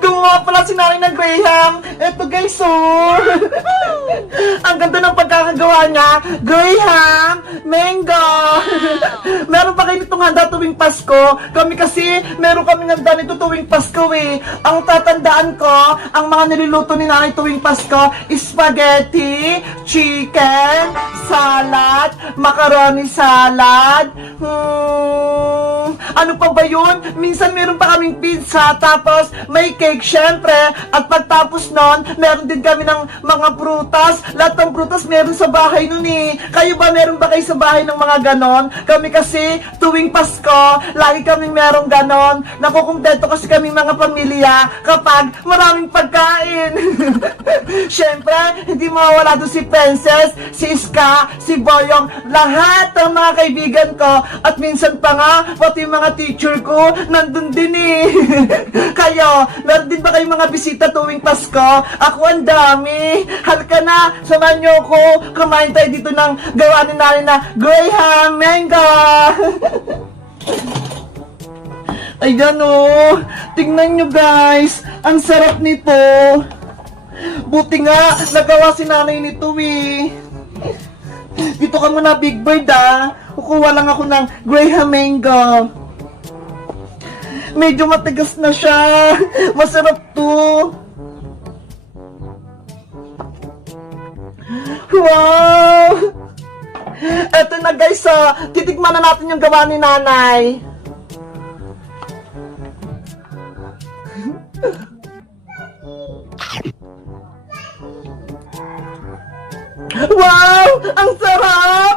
Gumawa pala si nanay ng Graham. Eto guys, oh. Ang ganda ng pagkakagawa niya. Graham, mango. Meron pa kayo nitong handa tuwing Pasko? Kami kasi, meron kaming handa nito tuwing Pasko eh. Ang tatandaan ko, ang mga niluluto ni nanay tuwing Pasko, spaghetti, chicken, salad, macaroni salad, ano pa ba yun? Minsan meron pa kaming pizza, tapos may cake syempre, at pagtapos nun, meron din kami ng mga prutas. Lahat ng prutas meron sa bahay nun eh. Kayo ba, meron ba kayo sa bahay ng mga ganon? Kami kasi, tuwing Pasko, lagi kaming merong ganon. Nakukuntento kasi kaming mga pamilya kapag maraming pagkain. Syempre, hindi mawawala doon si Princess, si Iska, si Boyong, lahat ng mga kaibigan ko, at minsan pa nga, pati yung mga teacher ko, nandun din eh. Kayo, meron din ba kayong mga bisita tuwing Pasko? Ako ang dami. Halika na, samahan niyo ako. Kumain tayo dito ng gawa ni nanay na Graham mango. Ayan oh. Tingnan nyo guys. Ang sarap nito. Buti nga, nagawa si nanay nito eh. Dito ka muna, Big Bird ah. Kukuha lang ako ng Graham mango. Medyo matigas na siya. Masarap to. Wow! Eto na guys, titikman na natin yung gawa ni nanay. Wow! Ang sarap!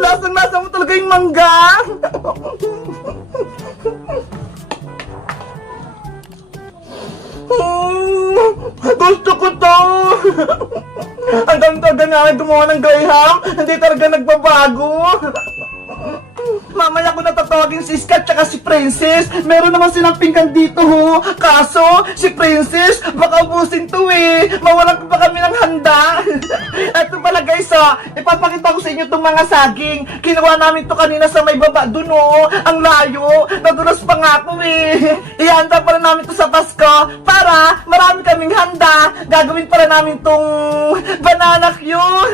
Lasang-lasa mo talaga yung mangga. Gusto ko to! Ang ganda nga gumawa ng Graham, hindi talaga nagbabago. Mamaya ko natatawagin si Iska at si Princess. Meron naman silang pinggan dito ho. Kaso, si Princess, baka ubusin to eh. Mawalan ko pa kami ng handa. Eto pala guys ipapakita ko sa inyo itong mga saging. Kinuha namin to kanina sa may baba dun oh. Ang layo. Nadulas pa nga ako eh. Ihanda pala namin to sa Pasko para marami kaming handa. Gagawin pala namin tong banana yun.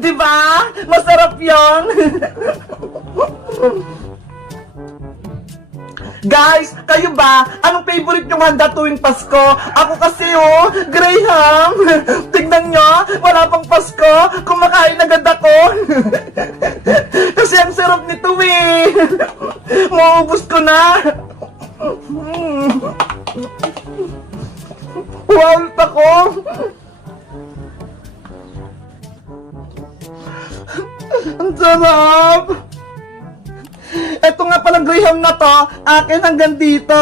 Diba? Masarap yun. Guys, kayo ba? Anong favorite yung handa tuwing Pasko? Ako kasi oh, Graham. Tignan nyo, wala pang Pasko. Kumakain agad ako. Kasi ang sarap nito eh. Maubos ko na. Wow, ako. Ang sarap. Eto nga palang Graham na to, akin hanggang dito.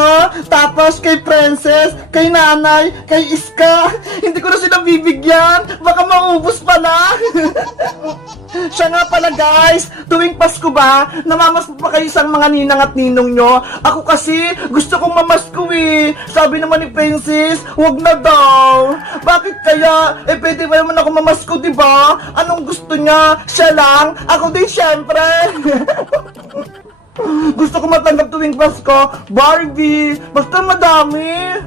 Tapos kay Princess, kay nanay, kay Iska. Hindi ko na sila bibigyan. Baka maubos pa na. Siya nga pala guys, tuwing Pasko ba, namamas pa kayo sa mga ninang at ninong nyo? Ako kasi, gusto kong mamasko eh. Sabi naman ni Princess, wag na daw. Bakit kaya? Pwede ba naman ako mamasko, diba? Anong gusto niya? Siya lang? Ako din syempre. Gusto ko matanggap tuwing Pasko, Barbie. Basta madami.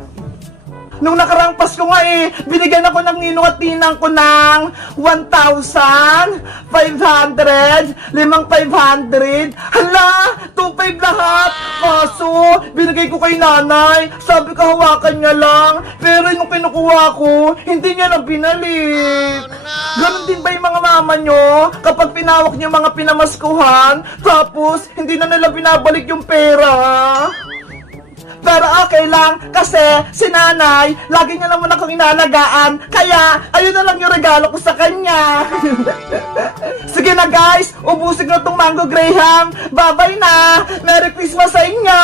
Nung nakaraang Pasko nga binigyan ako ng ninong at ninang ko ng 1,500, 500. Hala, 2,500 lahat. Kaso, binigay ko kay nanay. Sabi ko hawakan niya lang. Pero nung kinukuha ko, hindi niya na binalik. Ganon din ba yung mga mama nyo? Kapag pinawak niyo mga pinamaskuhan, tapos hindi na nila binabalik yung pera. Pero okay lang, kasi si nanay, lagi niya naman akong inalagaan. Kaya, ayun na lang yung regalo ko sa kanya. Sige na guys, ubusin na tong Mango Graham. Bye-bye na! Merry Christmas sa inyo!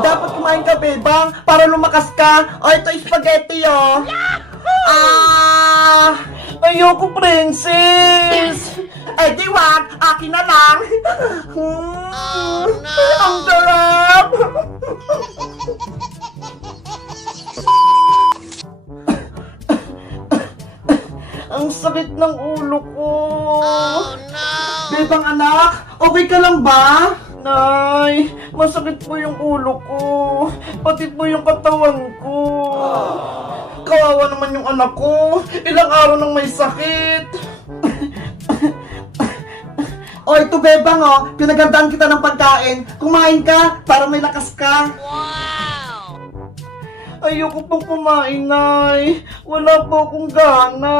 Dapat kumain ka, bebang, para lumakas ka. O, ito spaghetti, oh. Ayoko, princess. Eh, di wag, akin na lang. Oh, no. Ang sarap. Ang sakit ng ulo ko. Oh, no. Bebang anak, okay ka lang ba? Nay, masakit po yung ulo ko. Pati po yung katawan ko. Kawawa naman yung anak ko. Ilang araw nang may sakit. O ito Bebang pinagandaan kita ng pagkain. Kumain ka para may lakas ka. Wow! Ayoko pong kumain, Nay. Wala po akong gana.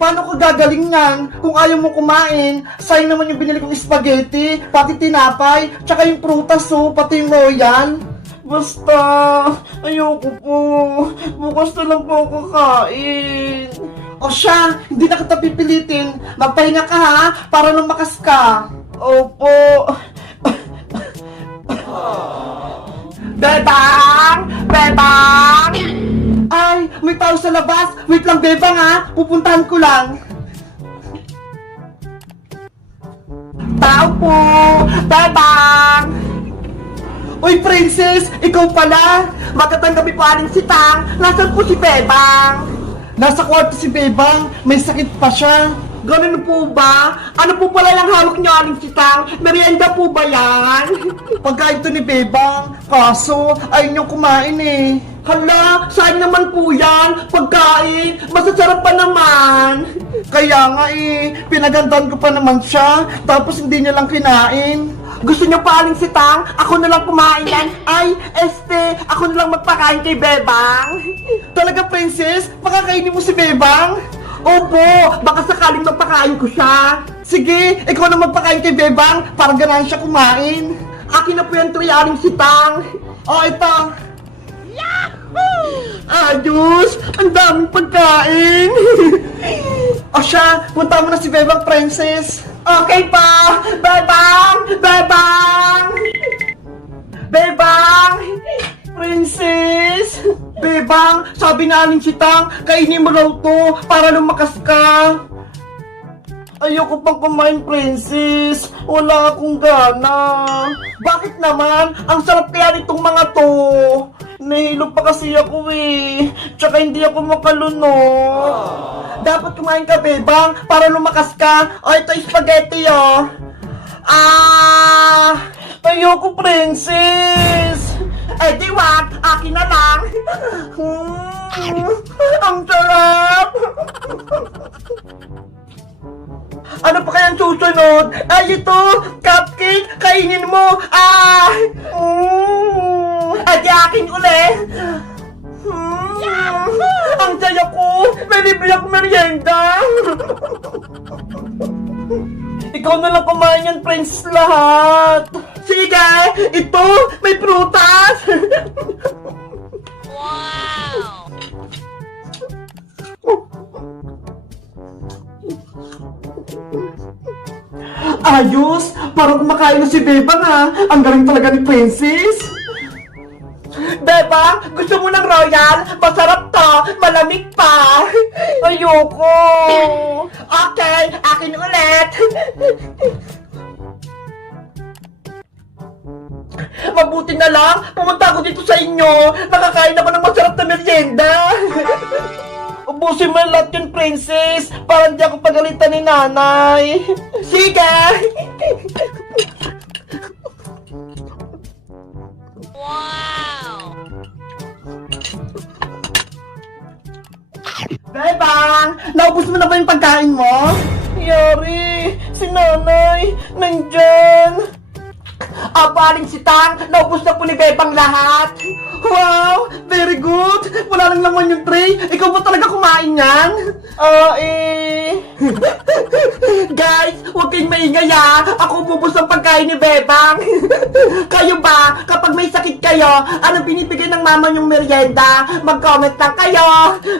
Paano ko gagaling yan? Kung ayaw mo kumain, sayang naman yung binili kong spaghetti, pati tinapay, tsaka yung prutas pati yung royal. Basta, ayoko po. Bukas na lang po ako kain. O siya, hindi na kita pipilitin. Magpahinga ka ha, para lumakas ka. Opo. Bebang! Bebang! Ay, may tao sa labas. Wait lang, Bebang pupuntahan ko lang. Tao po! Bebang! Uy, Princess! Ikaw pala! Magandang gabi po, Aling Sitang! Nasaan po si Bebang? Nasa kwarto si Bebang. May sakit pa siya. Ganun po ba? Ano po pala yung hawak niyo, Aling Sitang? Merienda po ba yan? Pagkain to ni Bebang. Kaso, ayun yung kumain Hala, saan naman po yan? Pagkain, masasarap pa naman. Kaya nga pinagandaan ko pa naman siya. Tapos hindi niya lang kinain. Gusto niyo pa, Aling Sitang? Ako na lang kumain yan. Ay, ako na lang magpakain kay Bebang. Talaga, Princess? Pakakainin mo si Bebang? Opo, baka sakaling magpakain ko siya. Sige, ikaw na magpakain kay Bebang para ganahan siya kumain. Akin na po yung tray, Aling Sitang. Ito. Ayos! Ang daming pagkain! O siya, punta mo na si Bebang, Princess. Okay pa! Bebang! Bebang! Bebang! Princess! Bebang, sabi na Aling Sitang, kainin mo raw to para lumakas ka. Ayoko pang kumain, Princess. Wala akong gana. Bakit naman? Ang sarap kaya nitong mga to. Nahilo pa kasi ako Tsaka hindi ako makalunod. Dapat kumain ka, Bebang, para lumakas ka. O, ito yung spaghetti, ayoko, Princess. Eh, di wag. Akin na lang. Ang sarap. Ano pa kayang susunod? Ay, ito! Cupcake! Kainin mo! At akin ulit! Ang saya ko! May libre akong merienda! Ikaw na lang kumain yan, Prince, lahat! Sige! Ito! May prutas! Wow! Ayos! Parang kumakain na si Bebang Ang galing talaga ni Princess! Bebang! Gusto mo ng royal? Masarap to! Malamig pa! Ayoko! Okay! Akin ulit! Mabuti na lang! Pumunta ako dito sa inyo! Nakakain ako ng masarap na merienda! Ubusin mo lahat yun, Princess, para hindi ako pagalitan ni Nanay. Sige! Wow! Bebang! Naubos mo na ba yung pagkain mo? Yari! Si Nanay! Nandyan! Aling Sitang! Naubos na po ni Bebang lahat! Wow! Very good! Wala lang naman yung tray! Ikaw ba talaga kumain yan? Guys! Huwag kayong maingay Ako bubos ang pagkain ni Bebang! Kayo ba? Kapag may sakit kayo, anong binibigay ng mama niyong merienda? Mag-comment lang kayo!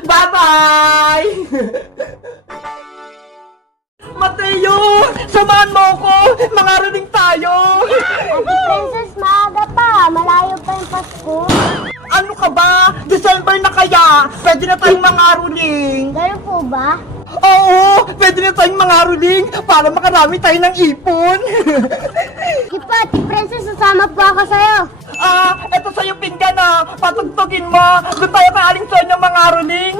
Bye-bye! Mateo! Samahan mo ko! Mangaraling tayo! Ate Princess, maaga pa. Malayo pa yung Pasko. Ano ka ba? December na kaya! Pwede na tayong mangaruling! Ganun po ba? Oo! Pwede na tayong mangaruling para makarami tayo ng ipon! Kipa, Ate Princess, sasama po ako sa'yo. Eto sa'yo pinggan Patugtugin mo! Doon tayo kay Aling Sonya mangaruling!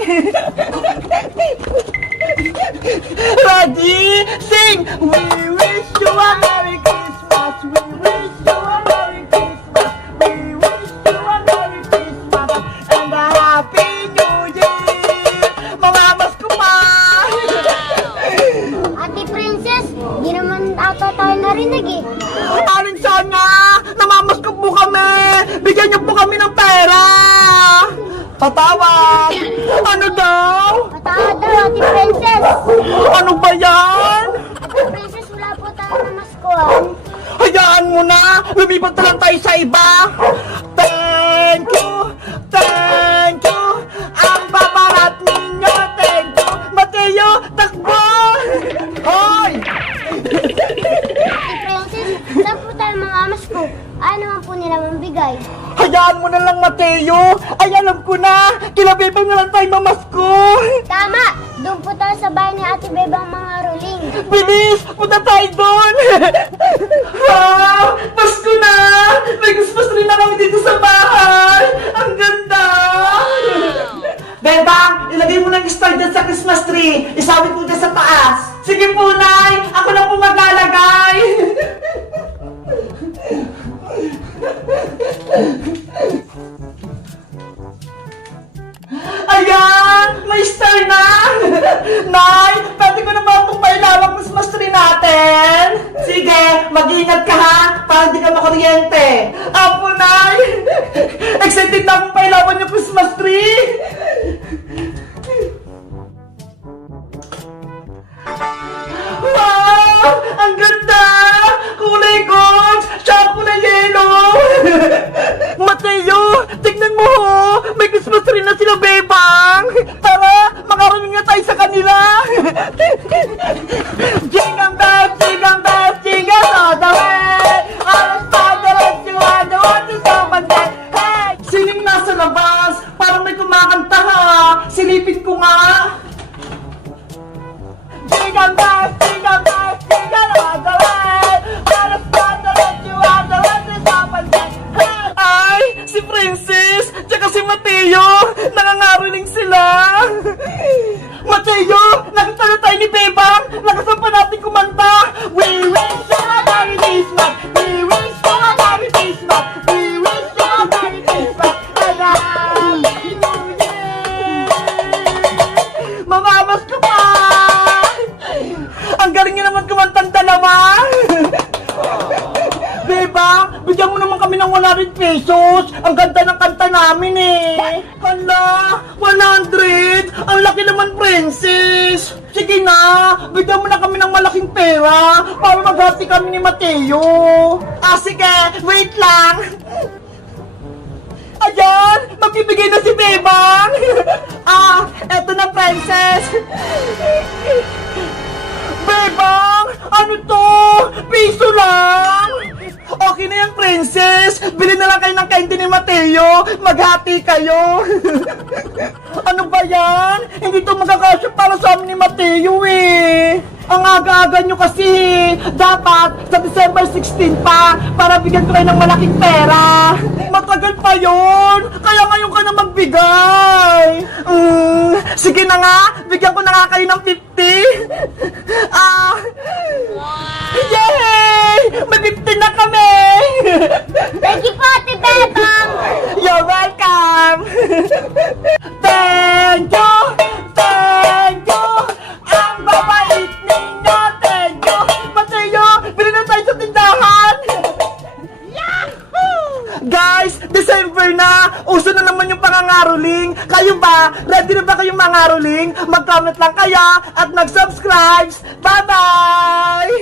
Ready? Sing! We wish you a Merry Christmas. We wish you a Merry Christmas. We wish you a Merry Christmas and a Happy New Year. Mga mas ko pa! Ate Princess, di naman ata tayo narinig eh. Aling sana! Namamaskop po kami! Bigyan niyo po kami ng pera! Patawad! Ano daw? Patawad daw, Ate Princess. Ano ba yan? Ate Princess, wala po tayo namaskuhan. Hayaan mo na! Lumipat na lang tayo sa iba! Thank you! Thank you! Ang babarat ninyo! Thank you! Mateo, takbo! Hoy! Ate Princess, saan po tayo mga masko? Ano naman po nila mambigay? Hayaan mo na lang, Mateo! Ay, alam ko na! Kila Bebang na lang tayo mamasko! Tama! Doon po tayo sa bahay ni Ate Bebang mga ruling. Bilis! Punta tayo doon! Ha? Pasko na! May Christmas tree na kami dito sa bahay! Ang ganda! Bebang, ilagay mo ng star dyan sa Christmas tree. Isawit mo dyan sa taas. Sige po, Nay! Ako na po maglalagay! Ayan! May star na! Nay, pwede ko na ba itong pailawang Christmas tree natin? Sige, mag-iingat ka ha, para di ka makuryente. Apo, Nay! Excited na akong pailawan yung Christmas tree! Wow! Ang ganda! Kulay gold! Tsaka kulay yellow! Mateo! Tignan mo ho! May Christmas tree na sila, Bebang! Tara! Makarating na tayo sa kanila! Jingle bells! Jingle bells! Jingle all the way! All the rest you are the one to someone say, hey! Siling nasa labas! Parang may kumakanta ha! Silipin ko nga! Jingle bells! Jingle bells! Jingle all the way! All the rest you are the one to someone say, hey! Ay! Si Princess! Tsaka si Mateo! Nangangariling sila! Mateo! Nakita na tayo ni Bebang! Lakasan pa natin kumanta! We wish you a Merry Christmas! We wish you a Merry Christmas! We wish you a Merry Christmas! And a Happy New Year! Mamamas ka pa! Ang galing niyo naman kumantang dalawa! Bebang, bigyan mo naman kami ng 100 pesos. Ang ganda ng kanta namin eh. Hala, 100? Ang laki naman, Princess. Sige na, bigyan mo na kami ng malaking pera para maghati kami ni Mateo. Ah, sige, wait lang. Ayan, magbibigay na si Bebang. Ah, eto na, Princess. Bebang, ano to? Piso lang? Okay na yan, Princess. Bili na lang kayo ng candy ni Mateo. Maghati kayo. Ano ba yan? Hindi to magkakasya para sa amin ni Mateo eh. Ang aga-aga nyo kasi. Dapat sa December 16 pa para bigyan ko kayo ng malaking pera. Matagal pa yon. Kaya ngayon ka na magbigay. Sige na nga. Bigyan ko na nga kayo ng 50. Ah. Yay! May 50 na kami! Thank you po, Ate Bebang! You're welcome! Thank you! Thank you! Ang babait ninyo! Thank you! Mateo, bili na tayo sa tindahan! Yahoo! Guys, December na! Uso na naman yung pangangaroling! Kayo ba? Ready na ba kayong mangaroling? Mag-comment lang kayo at mag-subscribe! Bye-bye!